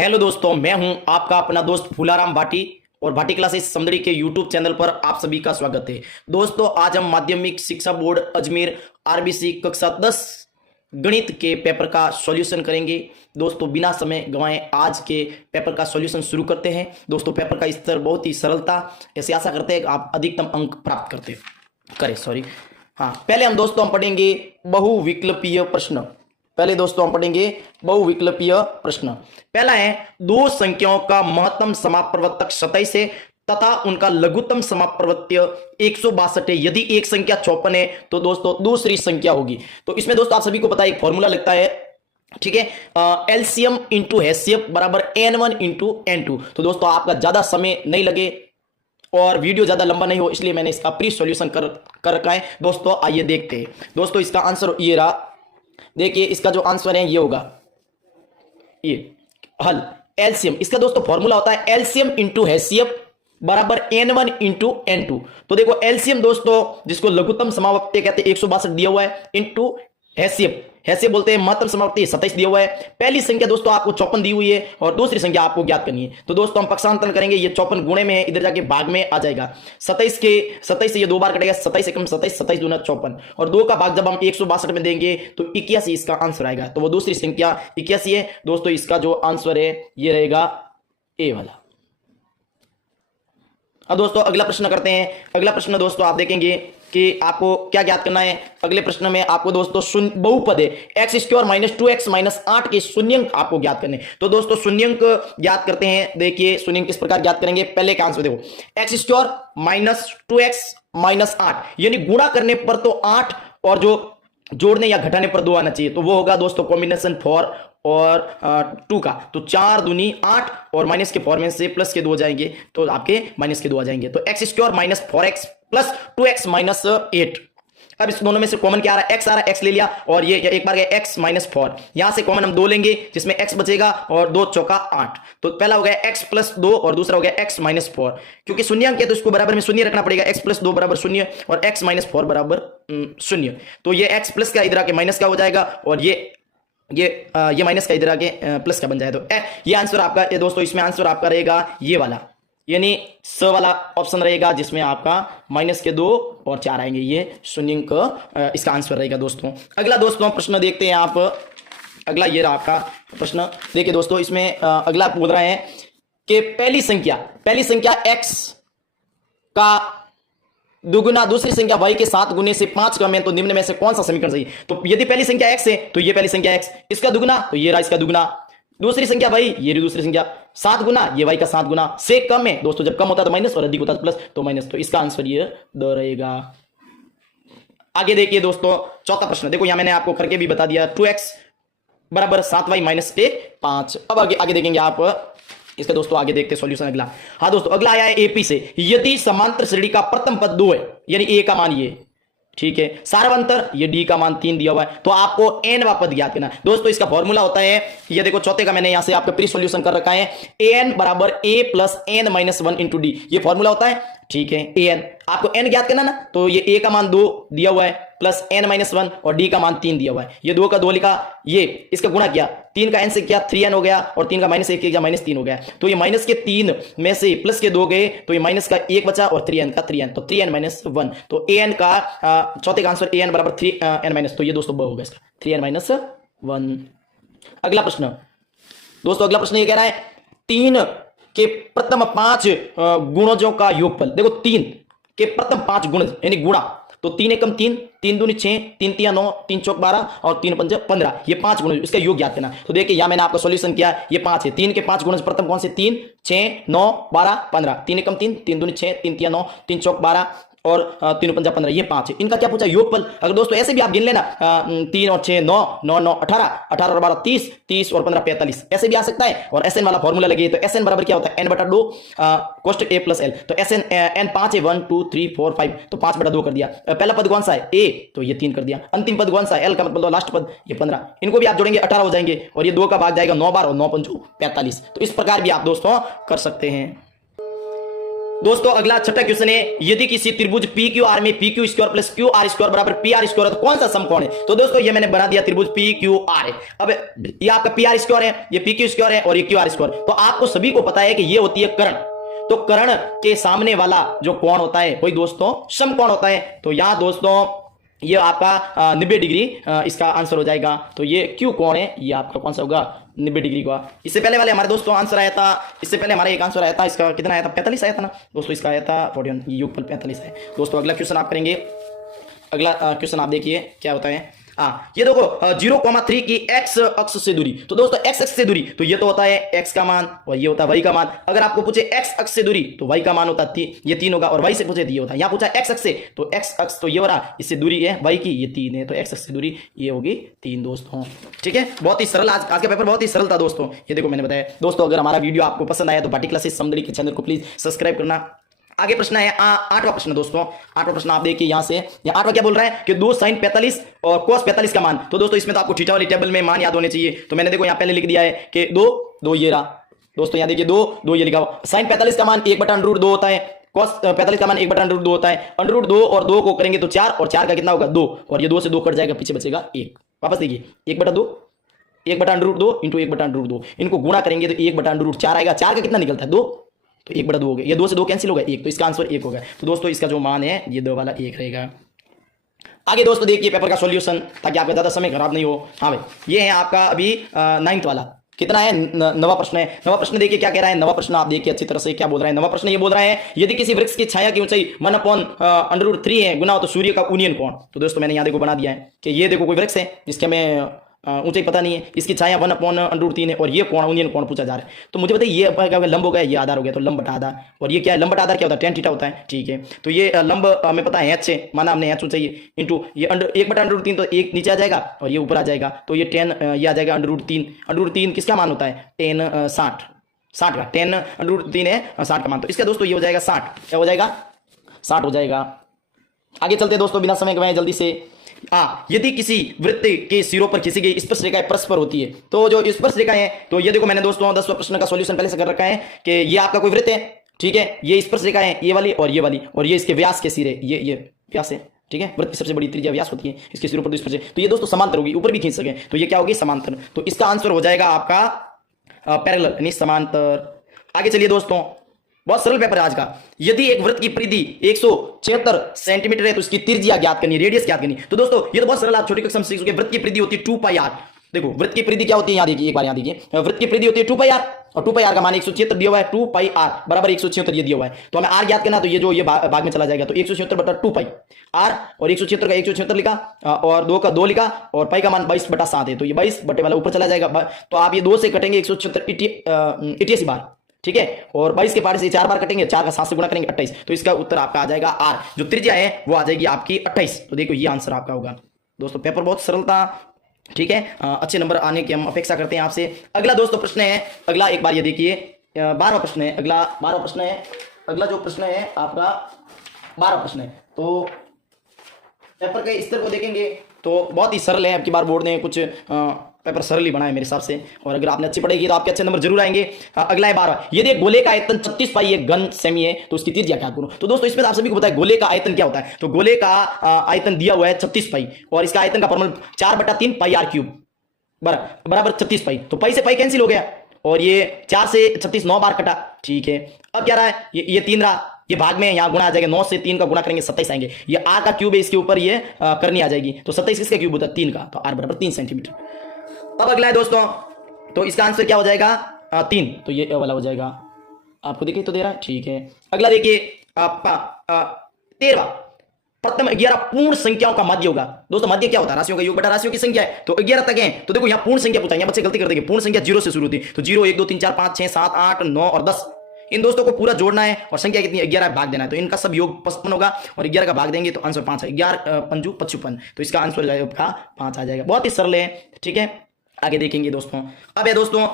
Hello दोस्तों, मैं हूं आपका अपना दोस्त फूलाराम भाटी और भाटी क्लासेस समदड़ी के यूट्यूब चैनल पर आप सभी का स्वागत है। दोस्तों, आज हम माध्यमिक शिक्षा बोर्ड अजमेर आरबीसी कक्षा 10 गणित के पेपर का सॉल्यूशन करेंगे। दोस्तों, बिना समय गंवाए आज के पेपर का सॉल्यूशन शुरू करते हैं। दोस्तों, पेपर का स्तर बहुत ही सरलता, ऐसे आशा करते हैं कि आप अधिकतम अंक प्राप्त करें। पहले हम दोस्तों पढ़ेंगे बहुविकल्पीय प्रश्न। पहला है, दो संख्याओं का महत्तम समापवर्तक 27 है तथा उनका लघुत्तम समापवर्त्य 162 है। यदि एक संख्या 54 है तो दोस्तों दूसरी संख्या होगी। तो इसमें दोस्तों आप सभी को पता है, एक फॉर्मूला लगता है, ठीक है, एलसीएम इंटू एचसीएफ बराबर n1 इंटू n2। तो दोस्तों आपका ज्यादा समय नहीं लगे और वीडियो ज्यादा लंबा नहीं हो, इसलिए मैंने इसका प्री सॉल्यूशन कर रखा है। दोस्तों आइए देखते हैं। दोस्तों इसका आंसर ये रहा, देखिए इसका जो आंसर है ये होगा, ये हल एलसीएम। इसका दोस्तों फॉर्मूला होता है एलसीएम इंटू एचसीएफ बराबर n1 इंटू n2। तो देखो एलसीएम दोस्तों, जिसको लघुत्तम समापवर्त्य कहते हैं 162 दिया हुआ है, इंटू हैसियत बोलते हैं महत्तम समापवर्त्य 27 दिया हुआ है। पहली संख्या दोस्तों आपको 54 दी हुई है और दूसरी संख्या आपको ज्ञात करनी है। तो दोस्तों हम पक्षांतरण करेंगे, ये 54 गुणे में है, इधर जाके भाग में आ जाएगा। 27 से ये दो बार कटेगा, 27 एकम 27, 27 दूना 54 और 2 का भाग जब हम 162 में देंगे तो 81 इसका आंसर आएगा। तो वो दूसरी संख्या 81 है। दोस्तों इसका जो आंसर है ये रहेगा ए वाला। अब दोस्तों अगला प्रश्न करते हैं। अगला प्रश्न दोस्तों आप देखेंगे कि आपको क्या ज्ञात करना है। अगले प्रश्न में आपको दोस्तों बहुपद है x² माइनस 2x माइनस 8 के शून्यंक आपको ज्ञात करने। तो दोस्तों शून्यंक ज्ञात करते हैं। देखिए शून्यंक किस प्रकार ज्ञात करेंगे, पहले का आंसर देखो, x² माइनस 2x माइनस 8, यानी गुणा करने पर तो 8 और जो जोड़ने या घटाने पर 2 आना चाहिए। तो वो होगा दोस्तों कॉम्बिनेशन 4 और 2 का। तो 4 दूनी 8 और माइनस के फॉर्मेट से प्लस के 2 जाएंगे तो आपके माइनस के 2 आ जाएंगे। तो x² minus 4x plus 2x minus 8। अब इस दोनों में से कॉमन क्या आ रहा है, x आ रहा है, x ले लिया और ये एक बार गया x माइनस 4। यहां से कॉमन हम 2 लेंगे जिसमें x बचेगा और 2 चौका 8। तो पहला हो गया x प्लस 2 और दूसरा हो गया x माइनस 4। क्योंकि शून्यंक है तो इसको बराबर में शून्य रखना पड़ेगा। x प्लस 2 बराबर 0 और x माइनस 4 बराबर 0। तो ये x प्लस का इधर आके माइनस का हो जाएगा और ये माइनस का इधर आके प्लस का बन जाए। तो ये आंसर आपका, ये दोस्तों इसमें आंसर आपका रहेगा ये वाला, यानी स वाला ऑप्शन रहेगा जिसमें आपका माइनस के 2 और 4 आएंगे। ये शून्यंक इसका आंसर रहेगा। दोस्तों अगला दोस्तों प्रश्न देखते हैं आप। अगला ये रहा आपका प्रश्न। देखिए दोस्तों इसमें अगला बोल रहे हैं कि पहली संख्या x का दुगुना दूसरी संख्या y के 7 गुने से 5 कम है तो निम्न में से कौन सा समीकरण सही। तो यदि पहली संख्या x है तो ये पहली संख्या x, इसका दुगुना तो ये रहा इसका दुगुना, दूसरी संख्या y ये रही दूसरी संख्या, 7 गुना ये y का 7 गुना से कम है। दोस्तों जब कम होता है तो माइनस और अधिक होता है तो प्लस, तो माइनस। तो इसका आंसर ये द रहेगा। आगे देखिए दोस्तों चौथा प्रश्न। देखो यहां मैंने आपको करके भी बता दिया, 2x बराबर 7y माइनस 5। अब आगे देखेंगे आप इसका। दोस्तों आगे देखते हैं सॉल्यूशन अगला। हाँ दोस्तों अगला आया है एपी से, यदि समांतर श्रेणी का प्रथम पद 2 है, यानी ए का मान ये, ठीक है, सार्वंतर ये डी का मान 3 दिया हुआ है, तो आपको n वा पद ज्ञात करना है। दोस्तों इसका फॉर्मूला होता है, ये देखो चौथे का मैंने यहां से आपका प्री सॉल्यूशन कर रखा है, an बराबर a plus n minus 1 into D, ये फॉर्मूला होता है, ठीक है। an आपको n ज्ञात करना ना, तो ये a का मान 2 दिया हुआ है प्लस n माइनस 1 और d का मान 3 दिया हुआ है। ये 2 का 2 लिखा, ये इसका गुणा किया, 3 का n से किया 3n हो गया और 3 का माइनस 1 किया माइनस 3 हो गया। तो ये माइनस के 3 में से प्लस के 2 गए तो ये माइनस का 1 बचा और 3n का 3n, तो 3n माइनस 1। तो an का चौथे का आंसर an बराबर 3n माइनस, तो ये दोस्तों ब होगा इसका 3n माइनस 1। अगला प्रश्न दोस्तों, अगला प्रश्न ये कह रहा है 3 के प्रथम 5 गुणजों का योगफल। देखो 3 के प्रथम 5 गुण यानी गुणा, तो 3 एकम 3, 3 दूनी 6, 3 तिया 9, 3 चौक 12 और 3 पंज 15, ये 5 गुण, इसका योग ज्ञात करना। तो देखिए यहां मैंने आपका सॉल्यूशन किया, ये 5 है। 3 के 5 गुण प्रथम कौन से, 3, 6, 9, 12, 15, 3 एकम 3, 3 दूनी 6, 3 तिया 9, 3 चौक 12 और 3 पंजा 15, ये 5 है। इनका क्या पूछा, योगफल। अगर दोस्तों ऐसे भी आप गिन लेना, 3 और 6 9, 9 9 18, 18 और 12 30, 30 और 15 45, ऐसे भी आ सकता है। और एसएन वाला फॉर्मूला लगे तो एसएन बराबर क्या होता है, n/2 कोष्टक a प्लस l। तो एसएन n 5 है, 1 2 3 4 5, तो 5/2 कर दिया। पहला पद कौन सा है, a, तो ये 3 कर दिया। अंतिम पद कौन सा है, l का मतलब लास्ट पद, ये 15। इनको भी आप जोड़ेंगे 18 हो जाएंगे और ये 2 का भाग जाएगा 9 बार और 9 पंजू 45। तो इस प्रकार भी आप दोस्तों कर सकते हैं। दोस्तों अगला छठा क्वेश्चन है, यदि किसी त्रिभुज पी क्यू आर में P Q square plus Q R square बराबर पी आर स्क्वायर है तो कौन सा समकोण है? तो दोस्तों ये मैंने बना दिया त्रिभुज पी क्यू आर है। अब ये आपका पी आर स्क्वायर है, ये पी क्यू स्क्वायर है और ये क्यू आर स्क्वायर। तो आपको सभी को पता है कि ये होती है कर्ण, तो कर्ण के सामने वाला जो कोण होता है वही दोस्तों समकोण होता है। तो यहां दोस्तों ये आपका 90 डिग्री इसका आंसर हो जाएगा। तो ये क्यू कोण है, ये आपका कौन सा होगा? 90 डिग्री का। इससे पहले वाले हमारे दोस्तों आंसर आया था, इससे पहले हमारा एक आंसर आया था, इसका कितना आया था? 45 आया था ना दोस्तों, इसका आया था 41, ये योगफल 45 है। दोस्तों अगला क्वेश्चन आप करेंगे। अगला क्वेश्चन आप देखिए क्या होता है। ये देखो 0,3 की x अक्ष से दूरी। तो दोस्तों x अक्ष से दूरी तो ये तो होता है x का मान और ये होता है y का मान। अगर आपको पूछे x अक्ष से दूरी तो y का मान होता है ये 3 होगा, और y से पूछे तो ये होता है। यहाँ पूछा x अक्ष से तो x अक्ष तो ये हो रहा, इससे दूरी है y की, ये 3 है, तो x अक्ष से दूरी ये होगी 3 दोस्तों। ठीक है, बहुत ही सरल आज का पेपर बहुत ही सरल था दोस्तों। ये देखो मैंने बताया दोस्तों। अगर हमारा वीडियो आपको पसंद आया तो भाटी क्लासेस समदड़ी के चैनल को प्लीज सब्सक्राइब करना। आगे प्रश्न है 8वां प्रश्न दोस्तों। 8वां प्रश्न आप देखिए यहां से, ये 8वां क्या बोल रहा है कि 2 sin 45 और cos 45 का मान। तो दोस्तों इसमें तो आपको थीटा वाली टेबल में मान याद होने चाहिए। तो मैंने देखो यहां पहले लिख दिया है कि 2 ये रहा दोस्तों, यहां देखिए 2 ये लिखा हुआ। sin 45 का मान 1/√2 होता है, cos 45 का मान 1/√2 होता है। √2 और 2 को करेंगे तो 4, और 4 का कितना होगा? 2, और ये 2 से 2 कट जाएगा, पीछे बचेगा 1। वापस देखिए 1/2 1/√2 इंटू 1/√2, इनको गुणा करेंगे तो 1/√4 आएगा। 4 का कितना निकलता है? 2, तो 1/2 हो गया। ये 2 से 2 कैंसिल हो गया, 1, तो इसका आंसर 1 होगा। तो दोस्तों इसका जो मान है ये 2 वाला 1 रहेगा। आगे दोस्तों देखिए पेपर का सॉल्यूशन, ताकि आपका ज्यादा समय खराब नहीं हो। हाँ भाई, ये है आपका अभी 9th वाला। कितना है? 9वां प्रश्न है। 9वां प्रश्न देखिए क्या कह रहा है। 9वां प्रश्न आप देखिए अच्छी तरह से क्या बोल रहा है। 9वां प्रश्न ये बोल रहा है, यदि किसी वृक्ष की छाया की ऊंचाई 1/√3 है गुना हो तो सूर्य का उन्नयन कोण। तो दोस्तों मैंने यहाँ देखो बना दिया है कि ये देखो कोई वृक्ष है जिसके हमें ऊंचाई पता नहीं है, इसकी छाया 1/√3 है, और ये कोण उन्नयन कोण पूछा जा रहा है। तो मुझे बताइए ये क्या लंब हो गया, ये आधार हो गया, तो लंब बटा आधार। और ये क्या है? लंब बटा आधार क्या होता है? tan थीटा होता है। ठीक है, तो ये लंब हमें पता है h है, माना हमने h ऊंचाई इंटू ये 1/√3, तो 1 नीचे आ जाएगा और ये ऊपर आ जाएगा, तो ये tan ये आ जाएगा √3। √3 किसका मान होता है? tan 60 का। tan √3 है 60 का मान, तो इसका दोस्तों ये हो जाएगा 60। क्या हो जाएगा? 60 हो जाएगा। आगे चलते दोस्तों बिना समय गवाए जल्दी से। यदि किसी वृत्त के सिरों पर खींची गई स्पर्श रेखाएं परस्पर होती है, तो जो स्पर्श रेखाएं हैं, तो ये देखो मैंने दोस्तों 10वां प्रश्न का सॉल्यूशन पहले से कर रखा है कि ये आपका कोई वृत्त है, ठीक है, ये स्पर्श रेखाएं हैं, ये वाली और ये वाली, और ये इसके व्यास के सिरे, ये व्यास है। ठीक है, वृत्त की सबसे बड़ी त्रिज्या व्यास होती है, इसके सिरों पर स्पर्श, तो ये दोस्तों समांतर होगी, ऊपर भी खींच सके, तो ये क्या होगी? समांतर। तो इसका आंसर हो जाएगा आपका पैरेलल यानी समांतर। आगे चलिए दोस्तों, बहुत सरल पेपर है आज का। यदि एक वृत्त की परिधि 176 सेंटीमीटर है तो उसकी त्रिज्या ज्ञात करनी, रेडियस ज्ञात करनी। तो दोस्तों ये तो बहुत सरल, आप छोटी कक्षा में सीख चुके। वृत्त की परिधि होती है 2πr। देखो वृत्त की परिधि क्या होती है, यहां देखिए एक बार, यहां देखिए वृत्त की परिधि होती है 2πr, और 2πr का मान 176 दिया हुआ है। 2πr बराबर 176 ये दिया हुआ है, तो हमें r ज्ञात करना, तो ये जो ये भाग में चला जाएगा, तो 176/2π r, और 176 का 176 लिखा, और 2 का 2 लिखा, और पाई का मान 22/7 है, तो ये 22 बटे वाला ऊपर चला जाएगा। तो आप ये 2 से कटेंगे 176 88 बार, ठीक है, और 22 के पार से 4 बार कटेंगे, 4 का 7 से गुणा करेंगे 28, तो इसका उत्तर आपका आ जाएगा r। जो त्रिज्या है वो आ जाएगी आपकी 28। तो देखो ये आंसर आपका होगा। दोस्तों पेपर बहुत सरल था, ठीक है, अच्छे नंबर आने की हम अपेक्षा करते हैं आपसे। अगला दोस्तों प्रश्न है, अगला एक बार ये देखिए 12वां प्रश्न है। अगला 12वां प्रश्न है। अगला जो प्रश्न है आपका 12वां प्रश्न है। तो पेपर के स्तर को देखेंगे तो बहुत ही सरल है। अब की बार बोर्ड ने कुछ पेपर सरल ही बनाए मेरे हिसाब से, और अगर आपने अच्छी पढ़ेगी तो आपके अच्छे नंबर जरूर आएंगे। अगला है 12वां, यदि एक गोले का आयतन 36 पाई एक घन सेमी है तो उसकी त्रिज्या क्या करूं। तो दोस्तों इसमें आप सभी को पता है गोले का आयतन क्या होता है। तो गोले का आयतन दिया हुआ है 36 पाई, और इसका आयतन का फॉर्मूला 4/3 पाई r क्यूब बराबर 36 पाई। तो पाई से पाई कैंसिल हो गया, और ये 4 से 36 9 बार कटा, ठीक है। अब क्या रहा है, ये 3 रहा, ये भाग में यहाँ गुणा आ जाएगा, 9 से 3 का गुणा करेंगे 27 आएंगे। ये r का क्यूब है, इसके ऊपर ये करनी आ जाएगी, तो 27 किसका क्यूब होता है? 3 का, तो r बराबर 3 सेंटीमीटर। अब अगला है दोस्तों, तो इसका आंसर क्या हो जाएगा? 3, तो ये वाला हो जाएगा। आपको देखिए तो दे रहा है, ठीक है। अगला देखिए आपका 13वां, प्रथम 11 पूर्ण संख्याओं का मध्य होगा। दोस्तों मध्य क्या होता है? राशियों का योग बटा राशियों की संख्या है, तो 11 तक है। तो देखो यहाँ पूर्ण संख्या पूछा, यहाँ बच्चे गलती कर देंगे, पूर्ण संख्या 0 से शुरू होती है, तो 0 1 2 3 4 5 6 7 8 9 और 10, इन दोस्तों को पूरा जोड़ना है, और संख्या कितनी है? 11 भाग देना है, तो इनका सब योग 55 होगा, और 11 का भाग देंगे तो आंसर 5 है। 11 पंजू 55, तो इसका आंसर जाएगा 5 आ जाएगा। बहुत ही सरल है, ठीक है। आगे देखेंगे दोस्तों। अब है दोस्तों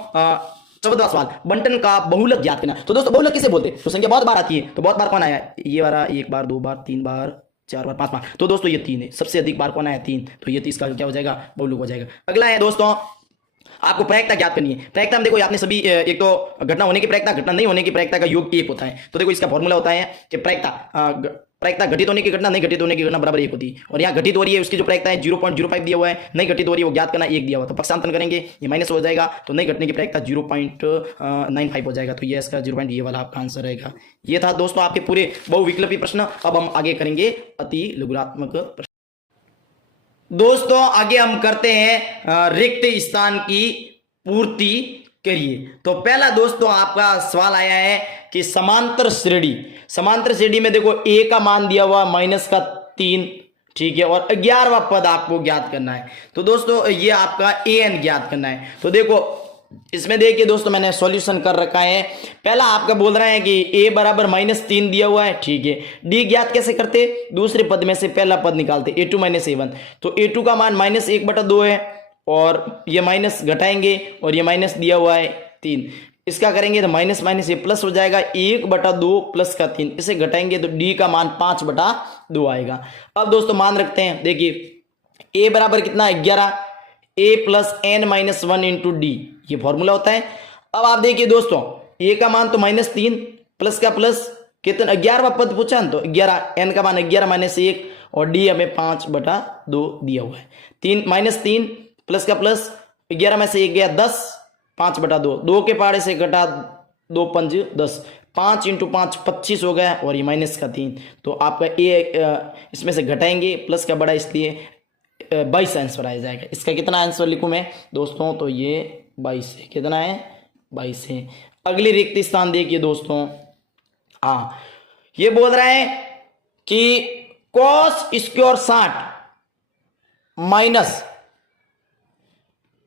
14वां सवाल, बंटन का बहुलक ज्ञात करना। तो दोस्तों बहुलक किसे बोलते हैं? तो संख्या बहुत बार आती है, तो बहुत बार कौन आया? ये वाला 1 बार 2 बार 3 बार 4 बार 5 बार, तो दोस्तों ये 3 है। सबसे अधिक बार कौन आया? 3, तो ये 30 का क्या हो जाएगा? बहुलक हो जाएगा। अगला है दोस्तों आपको प्रायिकता ज्ञात करनी है। प्रायिकता में देखो आपने सभी एक तो घटना होने की प्रायिकता, घटना नहीं होने की प्रायिकता का योग 1 होता है। तो देखो इसका फॉर्मूला होता है कि प्रायिकता घटित होने की घटना नहीं घटित होने की घटना बराबर 1 होती है। और यहाँ घटित हो रही है उसकी जो प्रायिकता है 0.05 दिया हुआ है, नहीं घटित हो रही है वो ज्ञात करना 1 दिया हुआ है। तो पक्षांतरण करेंगे ये माइनस हो जाएगा, तो नहीं घटने की प्रायिकता 0.95 हो जाएगा। तो ये इसका 0. ये वाला आपका आंसर रहेगा। ये था दोस्तों आपके पूरे बहुविकल्पी प्रश्न। अब हम आगे करेंगे अति लघुरात्मक प्रश्न। दोस्तों आगे हम करते हैं रिक्त स्थान की पूर्ति करिए। तो पहला दोस्तों आपका सवाल आया है कि समांतर श्रेणी में देखो a का मान दिया हुआ -3, ठीक है, और 11वां पद आपको ज्ञात करना है। तो दोस्तों ये आपका an ज्ञात करना है। तो देखो इसमें देखिए दोस्तों मैंने सॉल्यूशन कर रखा है। पहला आपका बोल रहा है कि a बराबर -3 दिया हुआ है, ठीक है। d ज्ञात कैसे करते, दूसरे पद में से पहला पद निकालते, a2 - a1। तो a2 का मान -1/2 है और ये माइनस घटाएंगे और ये माइनस दिया हुआ है 3, इसका करेंगे तो माइनस माइनस ये प्लस हो जाएगा 1/2 प्लस का 3, इसे घटाएंगे तो d का मान 5/2 आएगा। अब दोस्तों मान रखते हैं, देखिए a बराबर कितना है 11, a + n - 1 इंटू डी, ये फॉर्मूला होता है। अब आप देखिए दोस्तों a का मान तो -3 प्लस का प्लस कितना 11वां पद पूछा ना, तो 11, n का मान 11 - 1 और d हमें 5/2 दिया हुआ है। 3 प्लस का प्लस 11 में से 1 गया 10, 5/2, 2 के पहाड़े से घटा 2 × 5 = 10, 5 × 5 25 हो गया और ये माइनस का 3। तो आपका a इसमें से घटाएंगे, प्लस का बड़ा इसलिए 22 आंसर आ जाएगा। इसका कितना आंसर लिखूं मैं दोस्तों, तो ये 22 है। कितना है 22 है। अगली रिक्त स्थान देखिए दोस्तों, हाँ ये बोल रहा है कि cos² 60 माइनस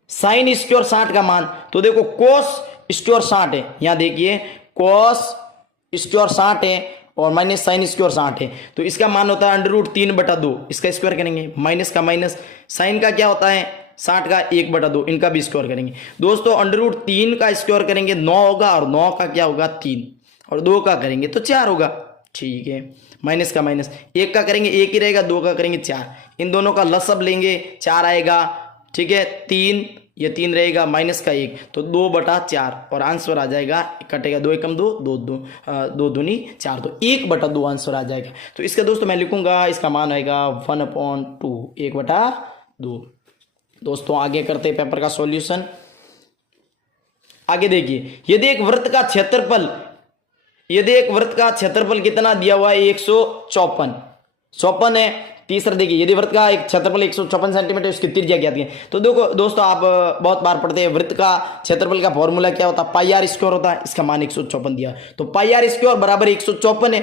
sin² 60 का मान। तो देखो cos² 60 है, यहां देखिए cos² 60 है और माइनस sin² 60 है, तो इसका मान होता है √3/2, इसका स्क्वायर करेंगे, माइनस का माइनस, साइन का क्या होता है 60 का 1/2, इनका भी स्क्वायर करेंगे। दोस्तों √3 का स्क्वायर करेंगे 9 होगा और 9 का क्या होगा 3, और 2 का करेंगे तो 4 होगा, ठीक है। माइनस का माइनस, 1 का करेंगे 1 ही रहेगा, 2 का करेंगे 4, इन दोनों का लसब लेंगे 4 आएगा, ठीक है। 3 ये 3 रहेगा, माइनस का 1 तो 2/4 और आंसर आ जाएगा, कटेगा 2 × 1 = 2, 2 दूनी 4, तो 1/2 आंसर आ जाएगा। तो इसका दोस्तों मैं लिखूंगा, इसका मान आएगा 1/2, 1/2। दोस्तों आगे करते हैं पेपर का सॉल्यूशन। आगे देखिए, यदि एक वृत्त का क्षेत्रफल कितना दिया हुआ है 154 है। तीसरा देखिए, यदि वृत्त का एक क्षेत्रफल 154 सेंटीमीटर, उसकी त्रिज्या ज्ञात है। तो देखो दोस्तों आप बहुत बार पढ़ते हैं, वृत्त का क्षेत्रफल का फॉर्मूला क्या होता है, πr² होता है। इसका मान 154 दिया, तो πr² बराबर 154 है,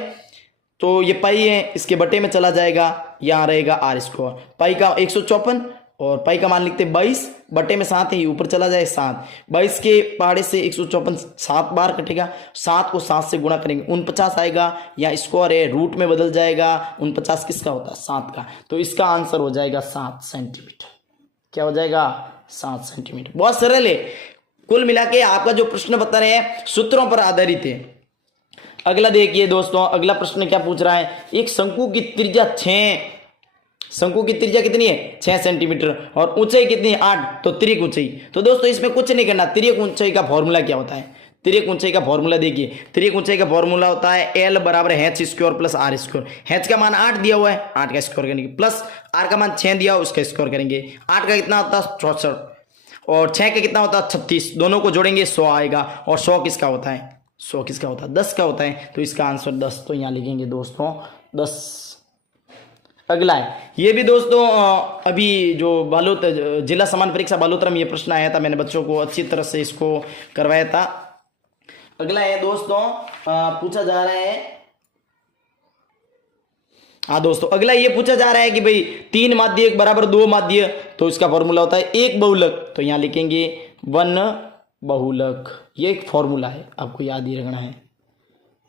तो ये पाई है इसके बटे में चला जाएगा, यहाँ रहेगा r²। पाई का 154 और पाई का मान लिखते 22, बटे में 7 है, ऊपर चला जाए 7, 22 के पहाड़े से 154 7 बार कटेगा, 7 को 7 से गुणा करेंगे 49 आएगा, या स्क्वायर है रूट में बदल जाएगा, 49 किसका होता है 7 का, तो इसका आंसर हो जाएगा 7 सेंटीमीटर। क्या हो जाएगा 7 सेंटीमीटर। बहुत सरल है, कुल मिला के आपका जो प्रश्न बता रहे हैं सूत्रों पर आधारित है। अगला देखिए दोस्तों, अगला प्रश्न क्या पूछ रहा है, एक शंकु की त्रिज्या कितनी है 6 सेंटीमीटर और ऊंचाई कितनी है 8, तो तिर्यक ऊंचाई। तो दोस्तों इसमें कुछ नहीं करना, तिर्यक ऊंचाई का फॉर्मूला क्या होता है, तिर्यक ऊंचाई का फॉर्मूला देखिए, तिर्यक ऊंचाई का फॉर्मूला होता है L बराबर h² + r²। h का मान 8 दिया हुआ है, 8 का स्क्वायर करेंगे, प्लस r का मान 6 दिया हुआ उसका स्क्वायर करेंगे। 8 का कितना होता है 64 और 6 का कितना होता है 36, दोनों को जोड़ेंगे 100 आएगा, और 100 किसका होता है 10 का होता है, तो इसका आंसर 10, तो यहाँ लिखेंगे दोस्तों 10। अगला है, ये भी दोस्तों अभी जो जिला समान परीक्षा बालोतर में ये प्रश्न आया था, मैंने बच्चों को अच्छी तरह से इसको करवाया था। अगला है दोस्तों, पूछा जा रहा है, हाँ दोस्तों अगला ये पूछा जा रहा है कि भाई 3 माध्य 1 बराबर 2 माध्य, तो इसका फॉर्मूला होता है 1 बहुलक, तो यहाँ लिखेंगे 1 बहुलक। ये एक फॉर्मूला है, आपको याद ही रखना है,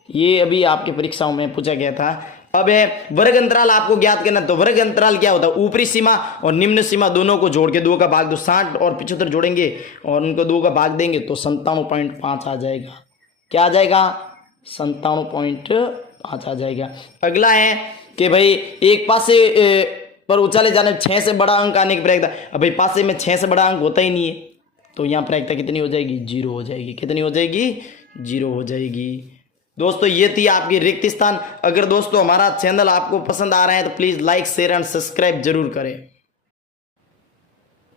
ये अभी आपके परीक्षाओं में पूछा गया था। अब है वर्ग अंतराल आपको ज्ञात करना, तो वर्ग अंतराल क्या होता है, ऊपरी सीमा और निम्न सीमा दोनों को जोड़ के 2 का भाग दो, 60 और 75 जोड़ेंगे और उनको 2 का भाग देंगे तो 97.5 आ जाएगा। क्या आ जाएगा 97.5 आ जाएगा। अगला है कि भाई एक पासे पर उछाले जाने 6 से बड़ा अंक आने की प्रयत्न, अब भाई पासे में 6 से बड़ा अंक होता ही नहीं है, तो यहाँ प्रायिकता कितनी हो जाएगी, 0 हो जाएगी। कितनी हो जाएगी, 0 हो जाएगी। दोस्तों ये थी आपकी रिक्त स्थान। अगर दोस्तों हमारा चैनल आपको पसंद आ रहा है तो please like share and subscribe जरूर करें।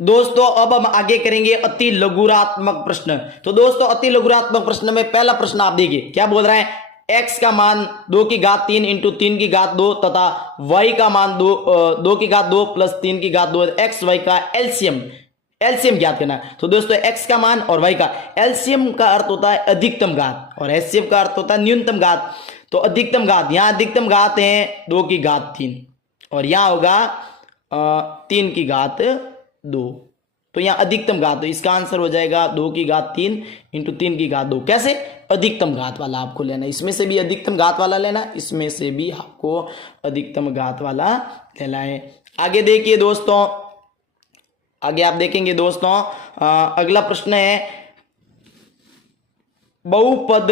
दोस्तों अब हम आगे करेंगे अति लघुरात्मक प्रश्न। तो दोस्तों अति लघुरात्मक प्रश्न में पहला प्रश्न आप देखिए क्या बोल रहा है, x का मान 2 की घात 3 इंटू 3 की घात 2 तथा y का मान 2 की घात 2 प्लस 3 की घात 2, एक्स वाई का एलसीएम ज्ञात करना है। तो दोस्तों x का मान और y का एलसीएम का अर्थ होता है अधिकतम घात और एचसीएफ का अर्थ होता है न्यूनतम घात। तो अधिकतम घात, यहां अधिकतम घात है 2 की घात 3 और यहां होगा 3 की घात 2। तो यहां अधिकतम घात, तो इसका आंसर हो जाएगा 2 की घात 3 इंटू 3 की घात 2। कैसे, अधिकतम घात वाला आपको लेना, इसमें से भी अधिकतम घात वाला लेना, इसमें से भी आपको अधिकतम घात वाला लेना है। आगे देखिए दोस्तों, आगे आप देखेंगे दोस्तों, अगला प्रश्न है बहुपद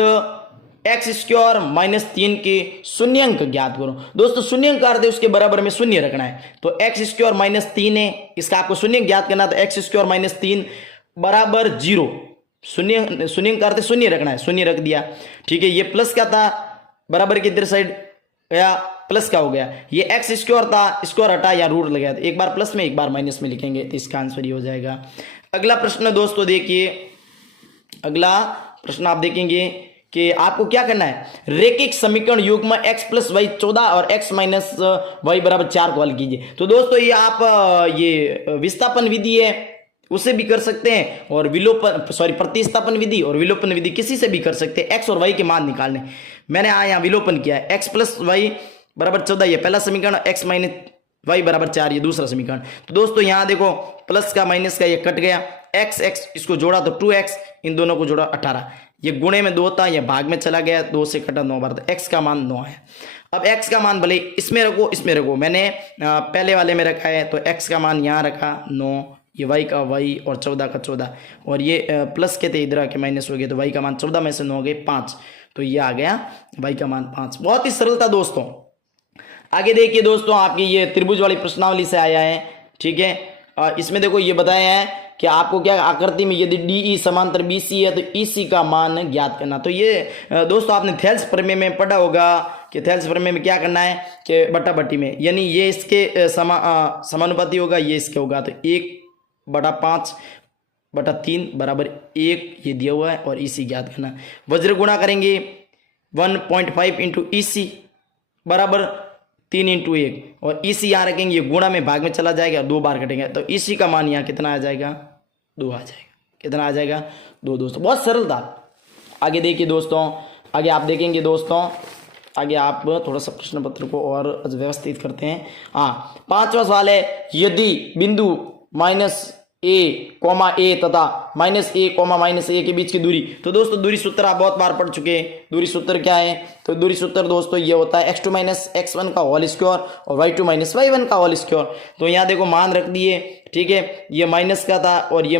एक्स स्क्वायर माइनस 3 के शून्यंक ज्ञात करो। दोस्तों शून्यंक का अर्थ है उसके बराबर में शून्य रखना है। तो एक्स स्क्वायर माइनस 3 है, इसका आपको शून्यंक ज्ञात करना। तो एक्स स्क्वायर माइनस 3 बराबर 0, शून्यंक का अर्थ शून्य रखना है, शून्य रख दिया। ठीक है, ये प्लस का था, बराबर की इधर साइड गया, प्लस का हो गया। ये एक्स स्क्वायर था, स्क्वायर हटा या रूट लगा, तो एक बार प्लस में एक बार माइनस में लिखेंगे, तो इसका आंसर ये हो जाएगा। अगला प्रश्न दोस्तों देखिए, अगला प्रश्न आप देखेंगे कि आपको क्या करना है, रेखिक समीकरण युग्म x प्लस वाई 14 और x माइनस वाई बराबर 4 को हल कीजिए। तो दोस्तों ये आप ये विस्थापन विधि है उससे भी कर सकते हैं और प्रतिस्थापन विधि और विलोपन विधि किसी से भी कर सकते हैं। x और y के मान निकालने, मैंने यहाँ विलोपन किया है। x प्लस वाई बराबर 14 ये पहला समीकरण, x माइनस वाई बराबर 4 ये दूसरा समीकरण। तो दोस्तों यहाँ देखो प्लस का माइनस का ये कट गया, x इसको जोड़ा तो 2x, इन दोनों को जोड़ा 18, ये गुणे में 2 था, ये भाग में चला गया, 2 से कटा 9 बार, तो x का मान 9 है। अब x का मान भले इसमें रखो इसमें रखो, मैंने पहले वाले में रखा है, तो x का मान यहाँ रखा 9, ये y का y और 14 का 14, और ये प्लस के थे इधर आके माइनस हो गए, तो y का मान 14 में से 9 गए 5, तो ये आ गया y का मान 5। बहुत ही सरल था दोस्तों। आगे देखिए दोस्तों, आपकी ये त्रिभुज वाली प्रश्नावली से आया है। ठीक है, इसमें देखो ये बताया है कि आपको क्या आकृति में यदि DE समांतर BC है तो EC का मान ज्ञात करना। तो ये दोस्तों आपने थेल्स प्रमेय में पढ़ा होगा कि थेल्स प्रमेय में क्या करना है कि बट्टा बट्टी में, यानी ये इसके समानुपाती होगा, ये इसके होगा, तो 1/5/3 बराबर 1 ये दिया हुआ है और EC ज्ञात करना। वज्र गुणा करेंगे 1.5 इंटू EC बराबर 3 इंटू 1 और EC यहाँ रखेंगे, ये गुणा में भाग में चला जाएगा, 2 बार कटेंगे, तो EC का मान यहाँ कितना आ जाएगा, 2 आ जाएगा। कितना आ जाएगा, 2 दोस्तों। बहुत सरल था। आगे देखिए दोस्तों, आगे आप देखेंगे दोस्तों, आगे आप थोड़ा सा प्रश्न पत्र को और व्यवस्थित करते हैं। हाँ, 5वां सवाल है, यदि बिंदु -a, a तथा -a, -a के बीच की दूरी। तो दोस्तों दूरी सूत्र आप बहुत बार पढ़ चुके हैं। दूरी सूत्र क्या है, तो दूरी सूत्र दोस्तों ये होता है x2 - x1 का होल स्क्वायर और y2 - y1 का होल स्क्वायर। तो यहाँ देखो मान रख दिए, ठीक है, ये माइनस का था और ये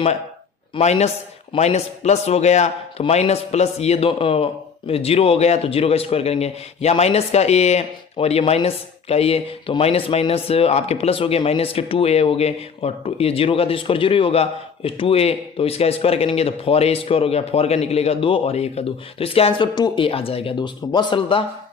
माइनस प्लस हो गया, तो माइनस प्लस ये दो 0 हो गया, तो 0 का स्क्वायर करेंगे। या माइनस का a है और ये माइनस का a, तो माइनस माइनस आपके प्लस हो गए, माइनस के 2a हो गए और ये 0 का तो स्क्वायर 0 ही होगा, 2a, तो इसका स्क्वायर करेंगे तो 4a स्क्वायर हो गया, 4 का निकलेगा 2 और a का 2, तो इसका आंसर 2a आ जाएगा दोस्तों। बहुत सरल था।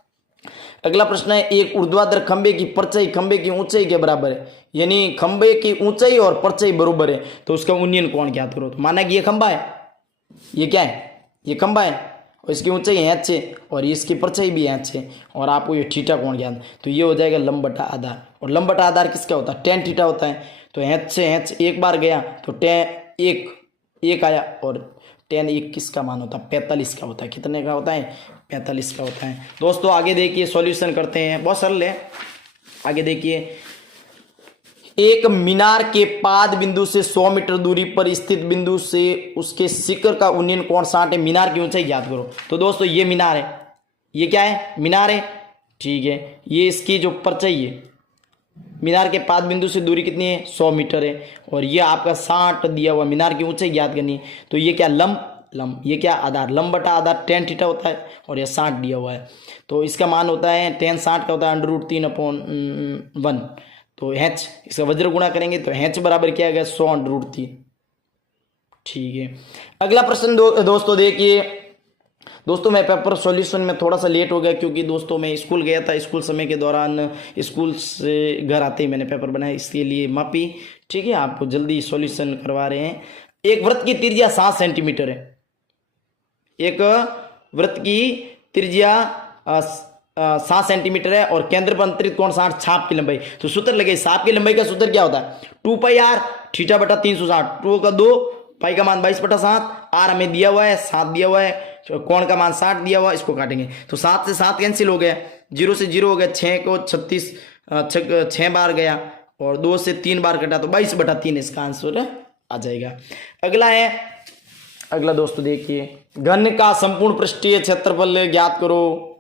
अगला प्रश्न है, एक ऊर्ध्वाधर खंबे की परछाई खंबे की ऊंचाई के बराबर है, यानी खंबे की ऊंचाई और परछाई बराबर है, तो उसका उन्नयन कोण ज्ञात करो। तो माना कि ये खंबा है, ये क्या है, ये खंबा है और इसकी ऊंचाई h है और इसकी परछाई भी h है और आपको ये थीटा कोण ज्ञात, तो ये हो जाएगा लंब बटा आधार। और लंब बटा आधार किसका होता है, tan थीटा होता है। तो h से h एक बार गया तो tan 1 आया और tan 1 किसका मान होता है, 45 का होता है। कितने का होता है, 45 का होता है। दोस्तों आगे देखिए, सॉल्यूशन करते हैं, बहुत सरल है। आगे देखिए, एक मीनार के पाद बिंदु से 100 मीटर दूरी पर स्थित बिंदु से उसके शिखर का उन्नयन कोण 60 है, मीनार की ऊंचाई ज्ञात करो। तो दोस्तों ये मीनार है, ये क्या है, मीनार है, ठीक है। ये इसकी जो परछाई है, मीनार के पाद बिंदु से दूरी कितनी है, 100 मीटर है और ये आपका 60 दिया हुआ, मीनार की ऊंचाई ज्ञात करनी है। तो ये क्या, लंब, ये क्या, आधार, लंब बटा आधार tan थीटा होता है और ये 60 दिया हुआ है, तो इसका मान होता है tan 60 का होता है √3/1। तो h, इसका वज्र गुणा करेंगे तो h बराबर क्या आ गया, 100 √3, ठीक है, अगला प्रश्न दोस्तों देखिए। दोस्तों मैं पेपर सॉल्यूशन में थोड़ा सा लेट हो गया क्योंकि दोस्तों मैं स्कूल गया था, स्कूल समय के दौरान स्कूल से घर आते ही मैंने पेपर बनाया, इसके लिए माफ़ी। ठीक है, आपको जल्दी सॉल्यूशन करवा रहे हैं। एक वृत्त की त्रिज्या 7 सेंटीमीटर है। एक वृत्त की त्रिज्या 7 सेंटीमीटर है और केंद्र पर अंतरित कोण 60, छाप की लंबाई। तो सूत्र लगे, छाप की लंबाई का सूत्र क्या होता है? 2 पाई आर थीटा बटा 360, 2 का 2, पाई का मान 22 बटा 7, आर हमें दिया हुआ है 7 दिया हुआ है, कोण का मान 60 दिया हुआ है, इसको काटेंगे तो 7 से 7 कैंसिल हो गया, 0 से 0 हो गया, 6 को 36 6 बार गया और 2 से 3 बार कटा तो 22 बटा 3 इसका आंसर आ जाएगा। अगला दोस्तों देखिए, घन का संपूर्ण पृष्ठीय क्षेत्रफल ज्ञात करो।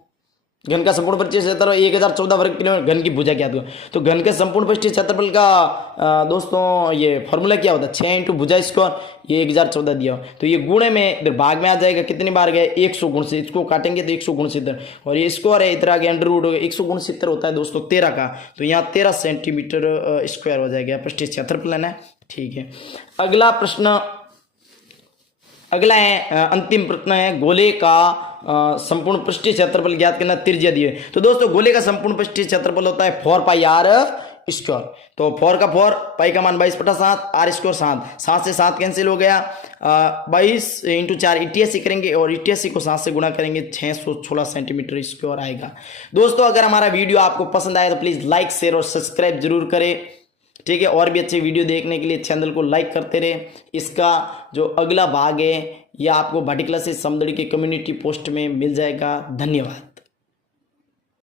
घन का संपूर्ण पृष्ठीय क्षेत्रफल 1014 वर्ग किलोमीटर, घन की भुजा ज्ञात करो। तो घन के संपूर्ण पृष्ठीय क्षेत्रफल का दोस्तों ये फॉर्मूला क्या होता है? 6 इंटू भुजा स्क्वायर, ये 1014 दिया हो तो ये गुणे में इधर भाग में आ जाएगा, कितनी बार गए? 100 गुण से, इसको काटेंगे तो 100 गुण 70 और ये स्क्वायर है, इधर आगे अंडर रूट हो गया, 100 गुण 70 होता है दोस्तों 13 का, तो यहाँ 13 सेंटीमीटर स्क्वायर हो जाएगा पृष्ठीय क्षेत्रफल है। ठीक है, अगला है अंतिम प्रश्न है, गोले का संपूर्ण पृष्ठीय क्षेत्रफल ज्ञात करना, त्रिज्या दी है। तो दोस्तों गोले का संपूर्ण पृष्ठीय क्षेत्रफल होता है 4 पाई आर स्क्वायर। तो 4 का 4, पाई का मान 22 बटा 7, आर स्क्वायर 7, 7 से 7 कैंसिल हो गया, 22 इंटू 4 88 करेंगे और 88 को 7 से गुणा करेंगे, 616 सेंटीमीटर स्क्वायर आएगा। दोस्तों अगर हमारा वीडियो आपको पसंद आया तो प्लीज़ लाइक शेयर और सब्सक्राइब जरूर करें। ठीक है, और भी अच्छे वीडियो देखने के लिए चैनल को लाइक करते रहे। इसका जो अगला भाग है यह आपको भाटी क्लासेस समदड़ी के कम्युनिटी पोस्ट में मिल जाएगा। धन्यवाद।